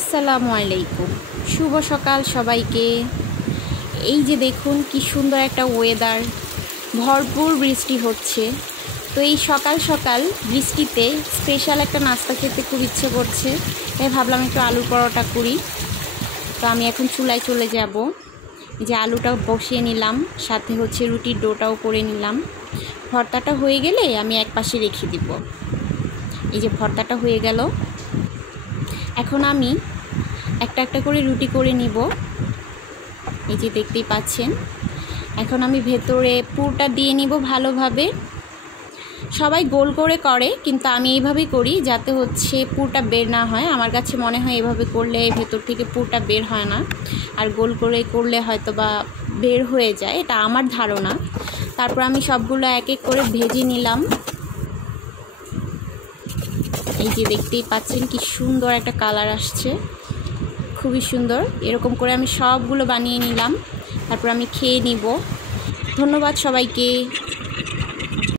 আসসালামু আলাইকুম, শুভ সকাল সবাইকে। এই যে দেখুন কি সুন্দর একটা ওয়েদার, ভরপুর বৃষ্টি হচ্ছে। তো এই সকাল সকাল বৃষ্টিতে স্পেশাল একটা নাস্তা খেতে খুব ইচ্ছে করছে, তাই ভাবলাম একটু আলুর পরোটা করি। তো আমি এখন চুলায় চলে যাব। এই যে আলুটা বসিয়ে নিলাম, সাথে হচ্ছে রুটির ডোটাও করে নিলাম। ভর্তাটা হয়ে গেলে আমি এক পাশে রেখে দিব। এই যে ভর্তাটা হয়ে গেল, এখন আমি একটা একটা করে রুটি করে নিব। এই যে দেখতেই পাচ্ছেন, এখন আমি ভেতরে পুরটা দিয়ে নিব ভালোভাবে। সবাই গোল করে করে, কিন্তু আমি এইভাবেই করি যাতে হচ্ছে পুরটা বের না হয়। আমার কাছে মনে হয় এভাবে করলে ভেতর থেকে পুরটা বের হয় না, আর গোল করে করলে হয়তো বা বের হয়ে যায়, এটা আমার ধারণা। তারপর আমি সবগুলো এক এক করে ভেজে নিলাম। এই যে দেখতেই পাচ্ছেন কি সুন্দর একটা কালার আসছে, খুবই সুন্দর। এরকম করে আমি সবগুলো বানিয়ে নিলাম, তারপর আমি খেয়ে নিব। ধন্যবাদ সবাইকে।